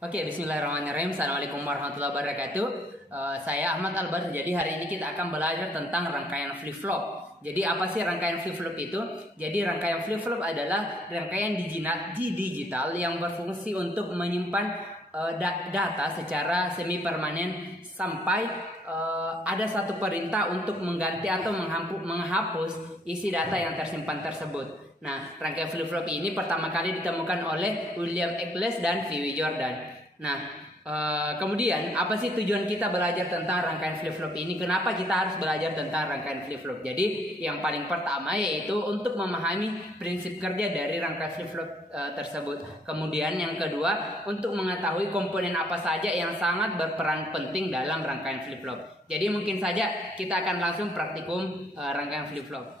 Oke, bismillahirrahmanirrahim. Assalamualaikum warahmatullahi wabarakatuh. Saya Ahmad Albar. Jadi hari ini kita akan belajar tentang rangkaian flip-flop. Jadi apa sih rangkaian flip-flop itu? Jadi rangkaian flip-flop adalah rangkaian digital yang berfungsi untuk menyimpan data secara semi permanen sampai ada satu perintah untuk mengganti atau menghapus isi data yang tersimpan tersebut. Nah, rangkaian flip-flop ini pertama kali ditemukan oleh William Eccles dan V.W. Jordan. Nah, kemudian apa sih tujuan kita belajar tentang rangkaian flip-flop ini? Kenapa kita harus belajar tentang rangkaian flip-flop? Jadi, yang paling pertama yaitu untuk memahami prinsip kerja dari rangkaian flip-flop tersebut. Kemudian yang kedua, untuk mengetahui komponen apa saja yang sangat berperan penting dalam rangkaian flip-flop. Jadi, mungkin saja kita akan langsung praktikum rangkaian flip-flop.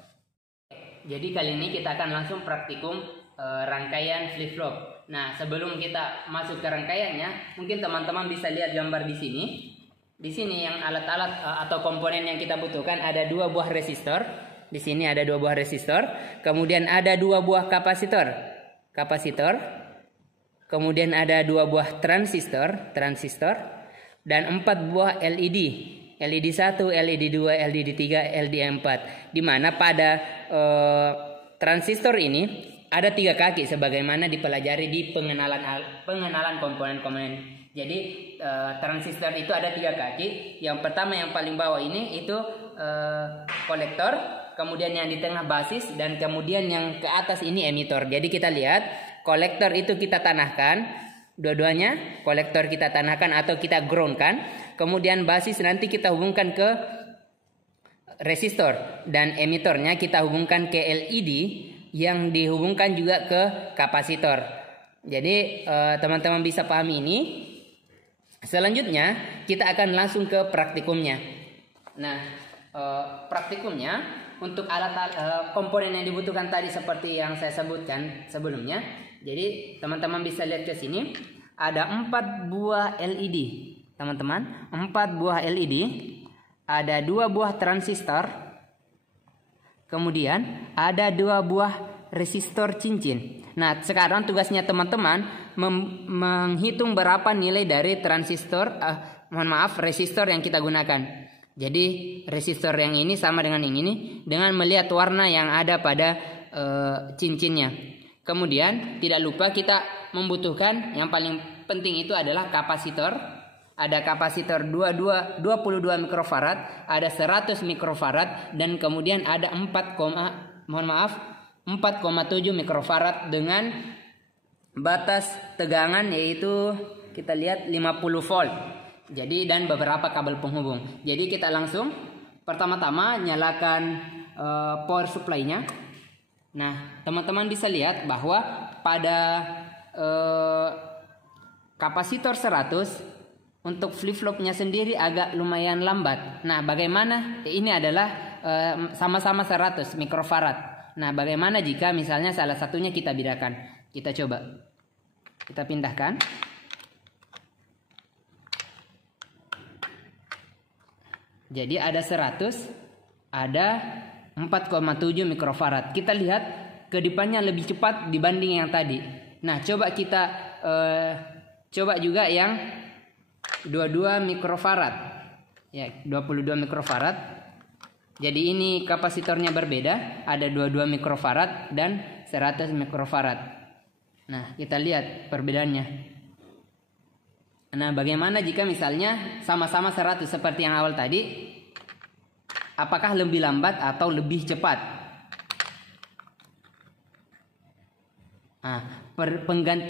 Jadi kali ini kita akan langsung praktikum rangkaian flip-flop. Nah, sebelum kita masuk ke rangkaiannya, mungkin teman-teman bisa lihat gambar di sini. Di sini yang alat-alat atau komponen yang kita butuhkan ada 2 buah resistor. Di sini ada 2 buah resistor. Kemudian ada 2 buah kapasitor. Kemudian ada 2 buah transistor. Dan 4 buah LED. LED 1, LED 2, LED 3, LED 4. Di mana pada transistor ini ada 3 kaki sebagaimana dipelajari di pengenalan komponen-komponen. Jadi transistor itu ada 3 kaki. Yang pertama yang paling bawah ini itu kolektor, kemudian yang di tengah basis, dan kemudian yang ke atas ini emitor. Jadi kita lihat kolektor itu kita tanahkan. Dua-duanya kolektor kita tanahkan atau kita groundkan. Kemudian basis nanti kita hubungkan ke resistor. Dan emitornya kita hubungkan ke LED yang dihubungkan juga ke kapasitor. Jadi teman-teman bisa pahami ini. Selanjutnya kita akan langsung ke praktikumnya. Nah, praktikumnya untuk alat komponen yang dibutuhkan tadi seperti yang saya sebutkan sebelumnya. Jadi teman-teman bisa lihat ke sini ada 4 buah LED. Teman-teman, 4 buah LED, ada 2 buah transistor. Kemudian ada 2 buah resistor cincin. Nah, sekarang tugasnya teman-teman menghitung berapa nilai dari resistor yang kita gunakan. Jadi resistor yang ini sama dengan yang ini dengan melihat warna yang ada pada cincinnya. Kemudian tidak lupa kita membutuhkan yang paling penting itu adalah kapasitor. Ada kapasitor 22 mikrofarad, ada 100 mikrofarad, dan kemudian ada 4,7 mikrofarad dengan batas tegangan yaitu kita lihat 50 volt. Jadi dan beberapa kabel penghubung. Jadi kita langsung pertama-tama nyalakan power supply-nya. Nah, teman-teman bisa lihat bahwa pada kapasitor 100 untuk flip-flopnya sendiri agak lumayan lambat. Nah, bagaimana? Ini adalah sama-sama 100 mikrofarad. Nah, bagaimana jika misalnya salah satunya kita bedakan? Kita coba. Kita pindahkan. Jadi ada 100, ada 4,7 mikrofarad. Kita lihat kedipannya lebih cepat dibanding yang tadi. Nah, coba kita coba juga yang 22 mikrofarad. Ya, 22 mikrofarad. Jadi ini kapasitornya berbeda, ada 22 mikrofarad dan 100 mikrofarad. Nah, kita lihat perbedaannya. Nah, bagaimana jika misalnya sama-sama 100 seperti yang awal tadi? Apakah lebih lambat atau lebih cepat? Nah,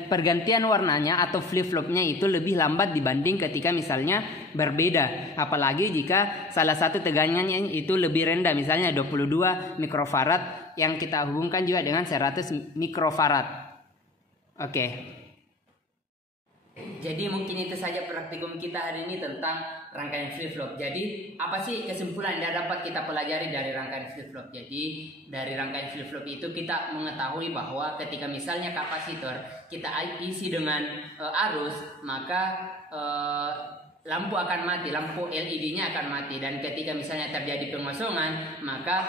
pergantian warnanya atau flip-flopnya itu lebih lambat dibanding ketika misalnya berbeda. Apalagi jika salah satu tegangannya itu lebih rendah, misalnya 22 mikrofarad yang kita hubungkan juga dengan 100 mikrofarad. Oke. Jadi mungkin itu saja praktikum kita hari ini tentang rangkaian flip-flop. Jadi apa sih kesimpulan yang dapat kita pelajari dari rangkaian flip-flop? Jadi dari rangkaian flip-flop itu kita mengetahui bahwa ketika misalnya kapasitor kita isi dengan arus, maka lampu akan mati, lampu LED-nya akan mati. Dan ketika misalnya terjadi pengosongan, maka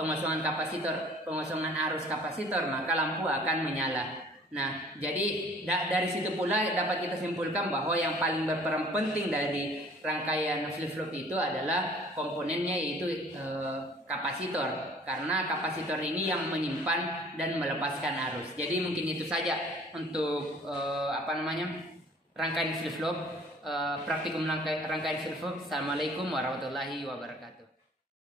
pengosongan arus kapasitor, maka lampu akan menyala. Nah, jadi dari situ pula dapat kita simpulkan bahwa yang paling berperan penting dari rangkaian flip-flop itu adalah komponennya, yaitu kapasitor. Karena kapasitor ini yang menyimpan dan melepaskan arus. Jadi mungkin itu saja untuk rangkaian flip-flop, praktikum rangkaian flip-flop. Assalamualaikum warahmatullahi wabarakatuh.